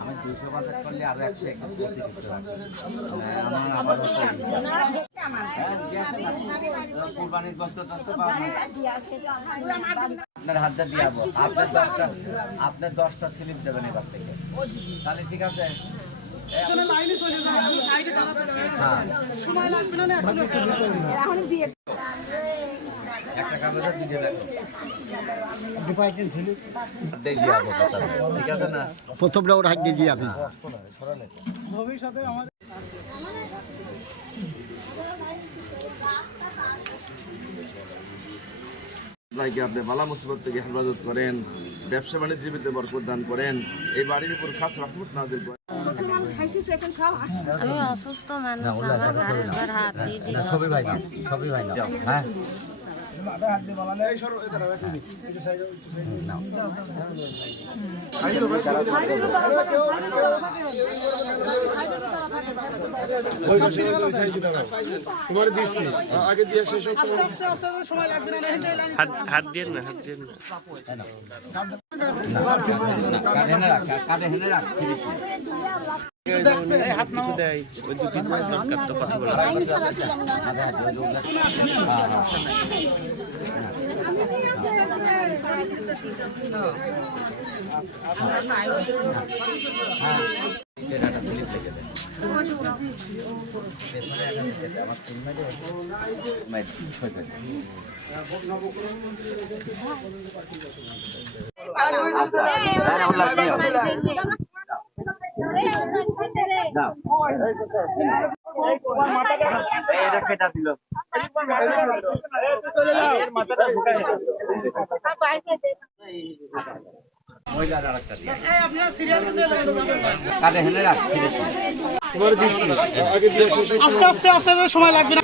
আমি 250 করলে আরো 100 কুরবানির গোশত আপনার হাতে দিয়ে যাবো। আপনার 10টা স্লিপ দেবেন এবার থেকে, তাহলে ঠিক আছে। একটা কাগজে দিয়ে দেবেন, ঠিক আছে না? প্রথমটা ওর হাত দিয়ে দিয়ে আপনি ভবিষ্যতে আমাদের ভাইকে আপনি বালা মুসিবত থেকে হেফাজত করেন, ব্যবসা বাণিজ্যের ভিতরে বরকত দান করেন, এই বাড়ির উপর খাস রহমত নাযিল করেন। আমি অসুস্থ মানুষ, আমার ঘরের পর হাত দিয়ে দিলাম। সবই ভাই যাও। হ্যাঁ হাত দিয়ে না, হাত দিয়ে না। কাটে হেনে রাখ। কিছু দেয় ওই দুটি তো কথা বলা কেটা দিল আস্তে আস্তে সময় লাগবে না।